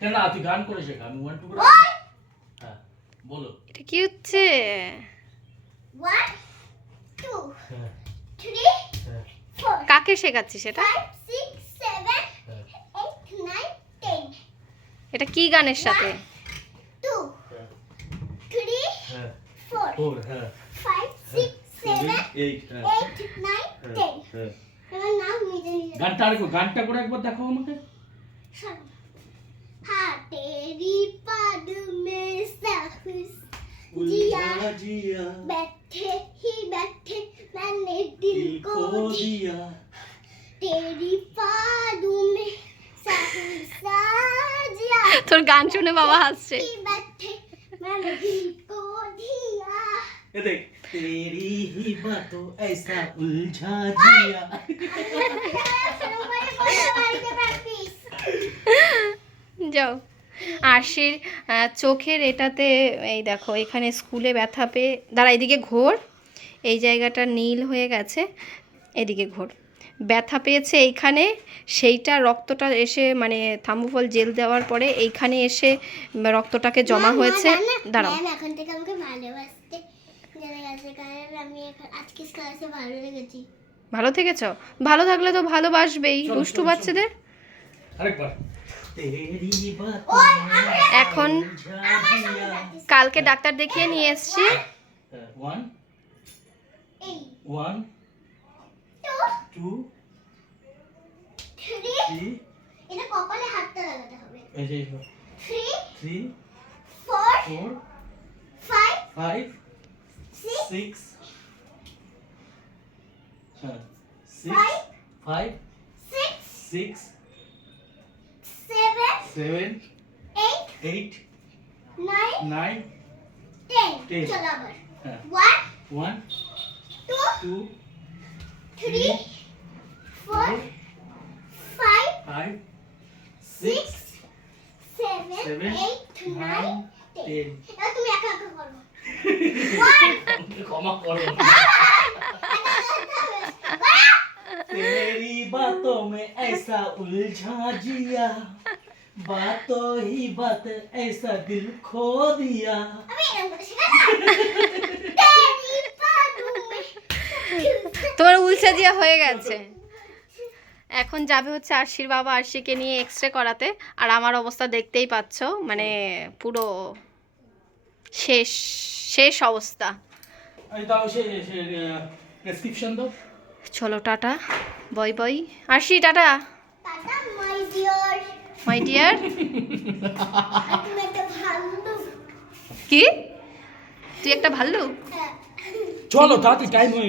কেন না, তুই গান করে শেখা আমি ওয়ান টু করে হ্যাঁ বলো। এটা কি হচ্ছে? ওয়ান টু থ্রি কাকে শেখাচ্ছিস এটা ফাইভ সিক্স সেভেন হ্যাঁ। এটা কি গানের সাথে? গানটা আর একবার- গানটা করে একবার দেখো আমাকে। हाँ तेरी पद में सहस जिया जिया बैठे ही बैठे मैंने दिल को दिया तेरी पादों में सहसा जिया তোর গান শুনে বাবা হাসছে ही बैठे मैंने दिल को दिया ये देख तेरी ही बातों ऐसा उलझा जिया আরশির চোখের এটাতে এই দেখো এখানে স্কুলে ব্যথা পেয়ে দাঁড়া এদিকে ঘোর। এই জায়গাটা নীল হয়ে গেছে এদিকে ঘোর। ব্যথা পেয়েছে এইখানে সেইটা রক্তটা এসে মানে থাম্বুফল জেল দেওয়ার পরে এইখানে এসে রক্তটাকে জমা হয়েছে। দাঁড়াও। এখন থেকে আমাকে ভালোবাসতে জেনে গেছে কারণ আমি আজকে ক্লাসে ভালো লেগেছি। ভালো থেকেছ? ভালো থাকলে তো ভালোবাসবেই দুষ্টু বাচ্চাদের। আরেকবার। এখন কালকে ডাক্তার দেখিয়ে নিয়ে এসছি। ওয়ান টু থ্রি six, কপালে three four five six six five six seven seven eight eight nine nine ten Ten. চলো আবার হ্যাঁ one one two two three four five five six seven seven eight nine ten ten এবার তুমি একা একা করো one ক্ষমা করো तेरी बातों में ऐसा उलझा जिया बातों ही बात ऐसा दिल खो दिया আমি এরকম করে শেখাচ্ছি তেরি পাদুমে তোমার উলচা দিয়া হয়ে গেছে এখন যাবে হচ্ছে আরশির বাবা আরশিকে নিয়ে এক্স রে করাতে আর আমার অবস্থা দেখতেই পাচ্ছ মানে পুরো শেষ শেষ অবস্থা আমি তাও সে প্রেসক্রিপশন দাও চলো tata bye bye. Arshi tata. Tata my dear my dear তুমি একটা ভালো কি? তুই একটা ভাল্লুক? হ্যাঁ। চলো তাড়াতাড়ি টাইম হয়ে